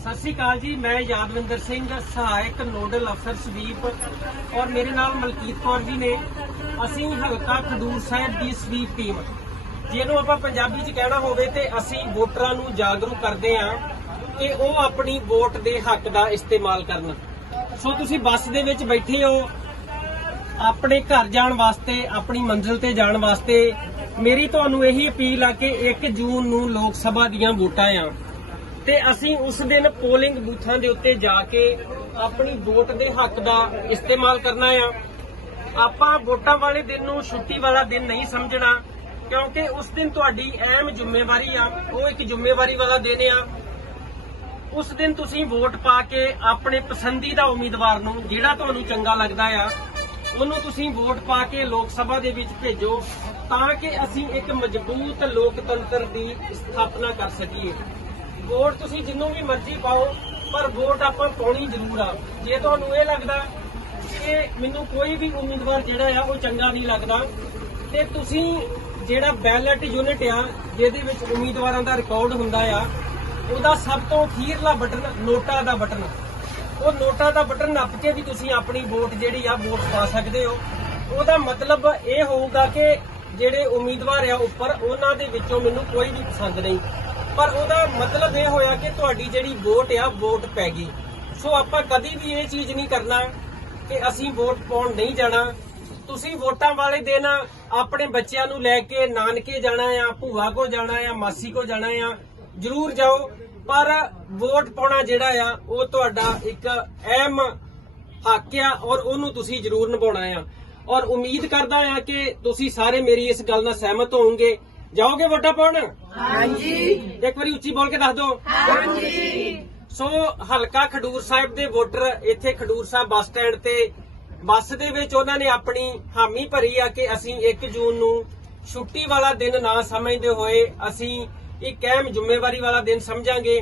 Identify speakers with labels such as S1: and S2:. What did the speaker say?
S1: ਸਤਿ ਸ਼੍ਰੀ ਅਕਾਲ ਜੀ, ਮੈਂ ਯਾਦਵਿੰਦਰ ਸਿੰਘ, ਸਹਾਇਕ ਨੋਡਲ ਅਫਸਰ ਸਵੀਪ ਔਰ ਮੇਰੇ ਨਾਲ ਮਲਕੀਤ ਕੌਰ ਜੀ ਨੇ। ਅਸੀਂ ਹਲਕਾ ਖਡੂਰ ਸਾਹਿਬ ਦੀ ਸਵੀਪ ਟੀਮ। ਜਿਹਨੂੰ ਆਪਾਂ ਪੰਜਾਬੀ 'ਚ ਕਹਿਣਾ ਹੋਵੇ ਤੇ ਅਸੀਂ ਵੋਟਰਾਂ ਨੂੰ ਜਾਗਰੂਕ ਕਰਦੇ ਹਾਂ ਕਿ ਉਹ ਆਪਣੀ ਵੋਟ ਦੇ ਹੱਕ ਦਾ ਇਸਤੇਮਾਲ ਕਰਨ। ਸੋ ਤੁਸੀਂ ਬੱਸ ਦੇ ਵਿੱਚ ਬੈਠੇ ਹੋ। ਆਪਣੇ ਘਰ ਜਾਣ ਵਾਸਤੇ, ਆਪਣੀ ਮੰਜ਼ਿਲ ਤੇ ਜਾਣ ਵਾਸਤੇ ਮੇਰੀ ਤੁਹਾਨੂੰ ਇਹੀ ਅਪੀਲ ਆ ਕਿ 1 ਜੂਨ ਨੂੰ ਲੋਕ ਸਭਾ ਦੀਆਂ ਵੋਟਾਂ ਆ। ਤੇ ਅਸੀਂ ਉਸ ਦਿਨ ਪੋਲਿੰਗ ਬੂਥਾਂ ਦੇ ਉੱਤੇ ਜਾ ਕੇ ਆਪਣੀ ਵੋਟ ਦੇ ਹੱਕ ਦਾ ਇਸਤੇਮਾਲ ਕਰਨਾ ਆ। ਆਪਾਂ ਵੋਟਾਂ ਵਾਲੇ ਦਿਨ ਨੂੰ ਛੁੱਟੀ ਵਾਲਾ ਦਿਨ ਨਹੀਂ ਸਮਝਣਾ, ਕਿਉਂਕਿ ਉਸ ਦਿਨ ਤੁਹਾਡੀ ਅਹਿਮ ਜ਼ਿੰਮੇਵਾਰੀ ਆ, ਉਹ ਇੱਕ ਜ਼ਿੰਮੇਵਾਰੀ ਵਾਲਾ ਦਿਨ ਆ। ਉਸ ਦਿਨ ਤੁਸੀਂ ਵੋਟ ਪਾ ਕੇ ਆਪਣੇ ਪਸੰਦੀਦਾ ਉਮੀਦਵਾਰ ਨੂੰ, ਜਿਹੜਾ ਤੁਹਾਨੂੰ ਚੰਗਾ ਲੱਗਦਾ ਆ, ਉਹਨੂੰ ਤੁਸੀਂ ਵੋਟ ਪਾ ਕੇ ਲੋਕ ਸਭਾ ਦੇ ਵਿੱਚ ਭੇਜੋ, ਤਾਂ ਕਿ ਅਸੀਂ ਇੱਕ ਮਜ਼ਬੂਤ ਲੋਕਤੰਤਰ ਦੀ ਸਥਾਪਨਾ ਕਰ ਸਕੀਏ। ਵੋਟ ਤੁਸੀਂ ਜਿੰਨੂੰ ਵੀ ਮਰਜ਼ੀ ਪਾਓ, ਪਰ ਵੋਟ ਆਪਾਂ ਪਾਉਣੀ ਜ਼ਰੂਰ ਆ। ਜੇ ਤੁਹਾਨੂੰ ਇਹ ਲੱਗਦਾ ਕਿ ਮੈਨੂੰ ਕੋਈ ਵੀ ਉਮੀਦਵਾਰ ਜਿਹੜਾ ਆ, ਉਹ ਚੰਗਾ ਨਹੀਂ ਲੱਗਦਾ, ਤੇ ਤੁਸੀਂ ਜਿਹੜਾ ਬੈਲਟ ਯੂਨਿਟ ਆ, ਜਿਹਦੇ ਵਿੱਚ ਉਮੀਦਵਾਰਾਂ ਦਾ ਰਿਕਾਰਡ ਹੁੰਦਾ ਆ, ਉਹਦਾ ਸਭ ਤੋਂ ਅਖੀਰਲਾ ਬਟਨ ਨੋਟਾ ਦਾ ਬਟਨ। ਉਹ ਨੋਟਾ ਦਾ ਬਟਨ ਨੱਪ ਕੇ ਵੀ ਤੁਸੀਂ ਆਪਣੀ ਵੋਟ ਜਿਹੜੀ ਆ, ਵੋਟ ਪਾ ਸਕਦੇ ਹੋ। ਉਹਦਾ ਮਤਲਬ ਇਹ ਹੋਊਗਾ ਕਿ ਜਿਹੜੇ ਉਮੀਦਵਾਰ ਆ ਉੱਪਰ, ਉਹਨਾਂ ਦੇ ਵਿੱਚੋਂ ਮੈਨੂੰ ਕੋਈ ਵੀ ਪਸੰਦ ਨਹੀਂ। ਪਰ ਉਹਦਾ ਮਤਲਬ ਇਹ ਹੋਇਆ ਕਿ ਤੁਹਾਡੀ ਜਿਹੜੀ ਵੋਟ ਆ, ਵੋਟ ਪੈ ਗਈ। ਸੋ ਆਪਾਂ ਕਦੀ ਵੀ ਇਹ ਚੀਜ਼ ਨਹੀਂ ਕਰਨਾ ਕਿ ਅਸੀਂ ਵੋਟ ਪਾਉਣ ਨਹੀਂ ਜਾਣਾ। ਤੁਸੀਂ ਵੋਟਾਂ ਵਾਲੇ ਦਿਨ ਆਪਣੇ ਬੱਚਿਆਂ ਨੂੰ ਲੈ ਕੇ ਨਾਨਕੇ ਜਾਣਾ ਆ, ਭੂਆ ਕੋ ਜਾਣਾ ਆ, ਮਾਸੀ ਕੋ ਜਾਣਾ ਆ, ਜ਼ਰੂਰ ਜਾਓ। ਪਰ ਵੋਟ ਪਾਉਣਾ ਜਿਹੜਾ ਆ, ਉਹ ਤੁਹਾਡਾ ਇੱਕ ਅਹਿਮ ਹੱਕ ਆ ਔਰ ਉਹਨੂੰ ਤੁਸੀਂ ਜ਼ਰੂਰ ਨਿਭਾਉਣਾ ਆ। ਔਰ ਉਮੀਦ ਕਰਦਾ ਆ ਕਿ ਤੁਸੀਂ ਸਾਰੇ ਮੇਰੀ ਇਸ ਗੱਲ ਨਾਲ ਸਹਿਮਤ ਹੋਵੋਗੇ ਜਾਓਗੇ ਵੋਟਾਂ ਪਾਉਣ?
S2: ਹਾਂਜੀ।
S1: ਇੱਕ ਵਾਰੀ ਉੱਚੀ ਬੋਲ ਕੇ ਦੱਸ ਦਿਓ।
S2: ਹਾਂਜੀ।
S1: ਸੋ ਹਲਕਾ ਖਡੂਰ ਸਾਹਿਬ ਦੇ ਵੋਟਰ ਇੱਥੇ ਖਡੂਰ ਸਾਹਿਬ ਬੱਸ ਸਟੈਂਡ ਤੇ ਬੱਸ ਦੇ ਵਿੱਚ ਉਹਨਾਂ ਨੇ ਆਪਣੀ ਹਾਮੀ ਭਰੀ ਆ ਕਿ ਅਸੀਂ 1 ਜੂਨ ਨੂੰ ਛੁੱਟੀ ਵਾਲਾ ਦਿਨ ਨਾ ਸਮਝਦੇ ਹੋਏ ਅਸੀਂ ਇੱਕ ਅਹਿਮ ਜ਼ਿੰਮੇਵਾਰੀ ਵਾਲਾ ਦਿਨ ਸਮਝਾਂਗੇ।